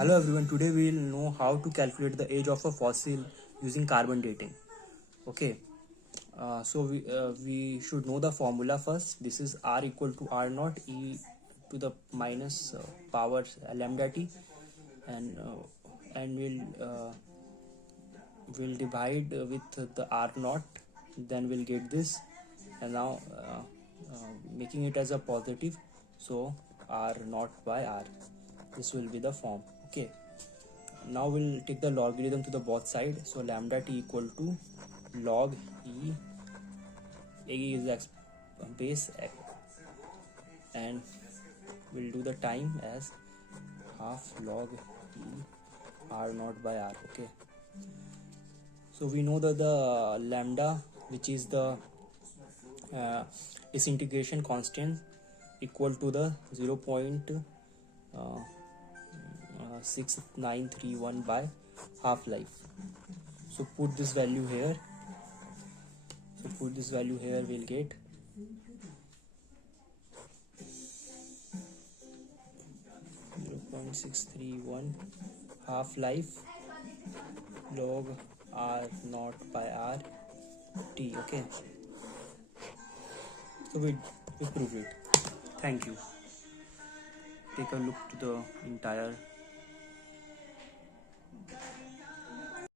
Hello everyone, today we will know how to calculate the age of a fossil using carbon dating. Okay, we should know the formula first. This is R equal to R naught e to the minus power lambda t, and we'll divide with the R naught, then we'll get this, and now making it as a positive, so R naught by R. This will be the form. Okay, now we'll take the logarithm to the both side, so lambda t equal to log e, is base x, and we'll do the time as half log e r naught by r. Okay, so we know that the lambda, which is the disintegration constant, equal to the 0.6931 by half life. So put this value here. We'll get 0.631 half life log r naught by r t. Okay, so we proved it. Thank you. Take a look to the entire